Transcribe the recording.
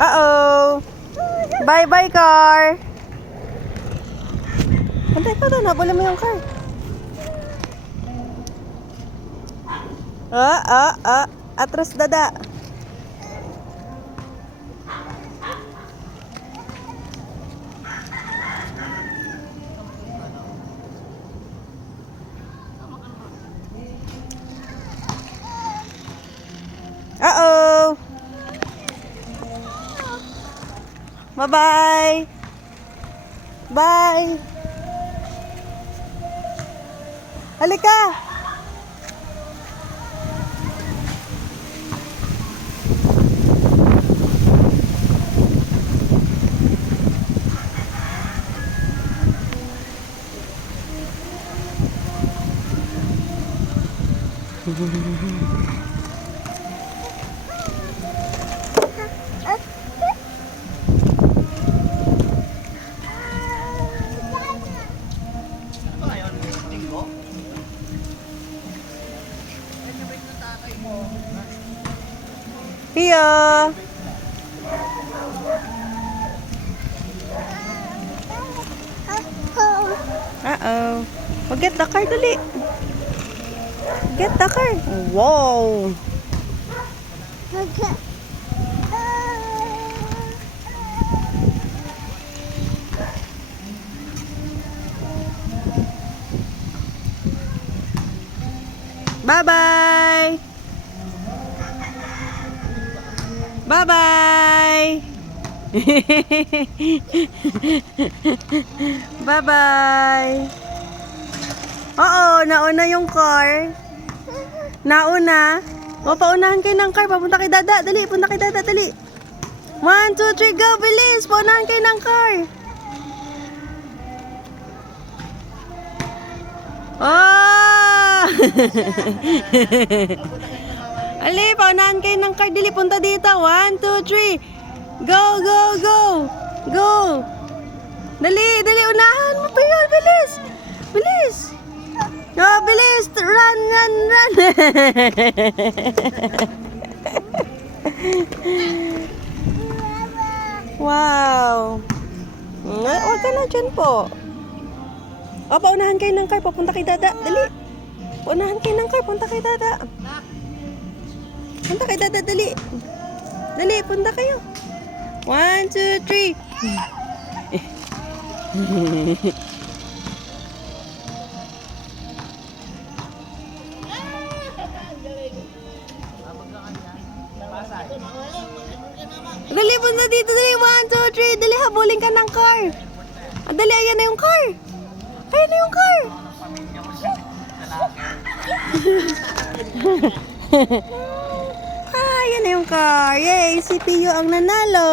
Uh-oh. Bye-bye, car. Pantay pa doon. Habulin mo yung car. Atras dada. Uh-oh. Bye-bye. Bye. Halika. Pia. Uh-oh. Oh, get the car, dali. Get the car. Wow. Bye-bye. Bye-bye. Bye-bye. Oo, nauna yung car. Nauna. O, paunahan kayo ng car. Papunta kay Dada. Dali, punta kay Dada. Dali. 1, 2, 3, go. Bilis. Paunahan kayo ng car. Oh! Ali, paunahan kayo ng car. Dili, punta dito. 1, 2, 3. Go, go, go. Go. Dali, dali. Unahan mo pa yun. Bilis. Bilis. Oh, bilis. Run, run, run. Wow. Huwag ka na dyan po. O, paunahan kayo ng car. Papunta kay Dada. Dali. Paunahan kayo ng car. Punta kay Dada. Punta kay Dada. Dali. Dali. Punta kayo. 1, 2, 3. Dali, punta dito. Dali. 1, 2, 3. Dali, habulin ka ng car. Dali, ayan na yung car. Ayan na yung car. Ayan na yung car. Yay, si Pio ang nanalo.